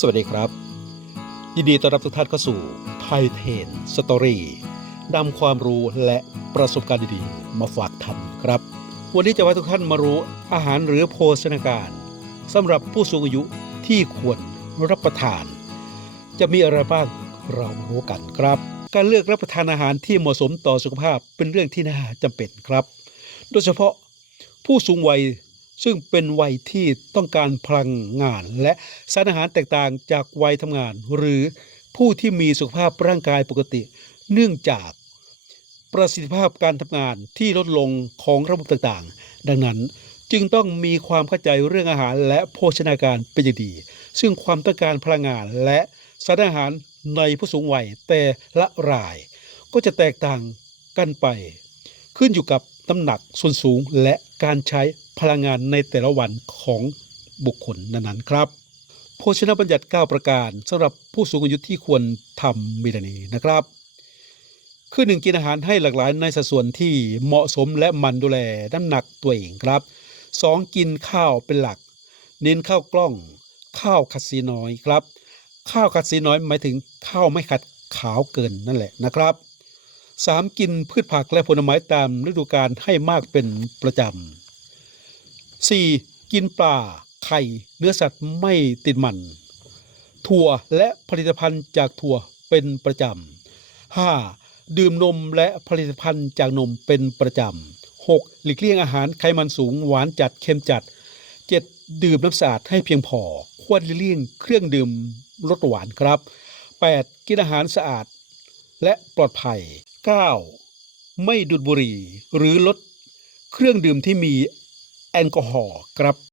สวัสดีครับ ยินดีต้อนรับทุกท่านเข้าสู่ไทเทนสตอรี่นำความรู้และประสบการณ์ดีๆมาฝากท่านครับ วันนี้จะให้ทุกท่านมารู้อาหารหรือโภชนาการสำหรับผู้สูงอายุที่ควรรับประทาน จะมีอะไรบ้างเรามารู้กันครับ การเลือกรับประทานอาหารที่เหมาะสมต่อสุขภาพเป็นเรื่องที่น่าจำเป็นครับ โดยเฉพาะผู้สูงวัย ซึ่งเป็นวัยที่ต้องการพลังงาน และสารอาหารแตกต่างจากวัยทำงาน หรือผู้ที่มีสุขภาพร่างกายปกติ เนื่องจากประสิทธิภาพการทำงานที่ลดลงของระบบต่างๆ ดังนั้นจึงต้องมีความเข้าใจเรื่องอาหารและโภชนาการเป็นอย่างดี ซึ่งความต้องการพลังงานและสารอาหารในผู้สูงวัยแต่ละราย ก็จะแตกต่างกันไป ขึ้นอยู่กับ น้ำหนักส่วนสูงและการใช้พลังงานในแต่ละวันของบุคคลนั้นๆครับโภชนาบัญญัติ 9 ประการสำหรับผู้สูงอายุที่ควรทำมีดังนี้นะครับ คือหนึ่งกินอาหารให้หลากหลายในสัดส่วนที่เหมาะสมและมันดูแลน้ำหนักตัวเองครับ 2. กินข้าวเป็นหลัก เน้นข้าวกล้อง ข้าวขัดสีน้อยครับ ข้าวขัดสีน้อยหมายถึงข้าวไม่ขัดขาวเกินนั่นแหละนะครับ 3. กินพืชผักและผลไม้ตามฤดูกาลให้มากเป็นประจำ 4. กินปลาไข่เนื้อสัตว์ไม่ติดมัน ถั่วและผลิตภัณฑ์จากถั่วเป็นประจำ 5. ดื่มนมและผลิตภัณฑ์จากนมเป็นประจำ 6. หลีกเลี่ยงอาหารไขมันสูงหวานจัดเค็มจัด 7. ดื่มน้ำสะอาดให้เพียงพอ ควรเลี่ยงเครื่องดื่มรสหวานครับ 8. กินอาหารสะอาดและปลอดภัย 9. ไม่ดูดบุหรี่หรือลดเครื่องดื่มที่มีแอลกอฮอล์ครับ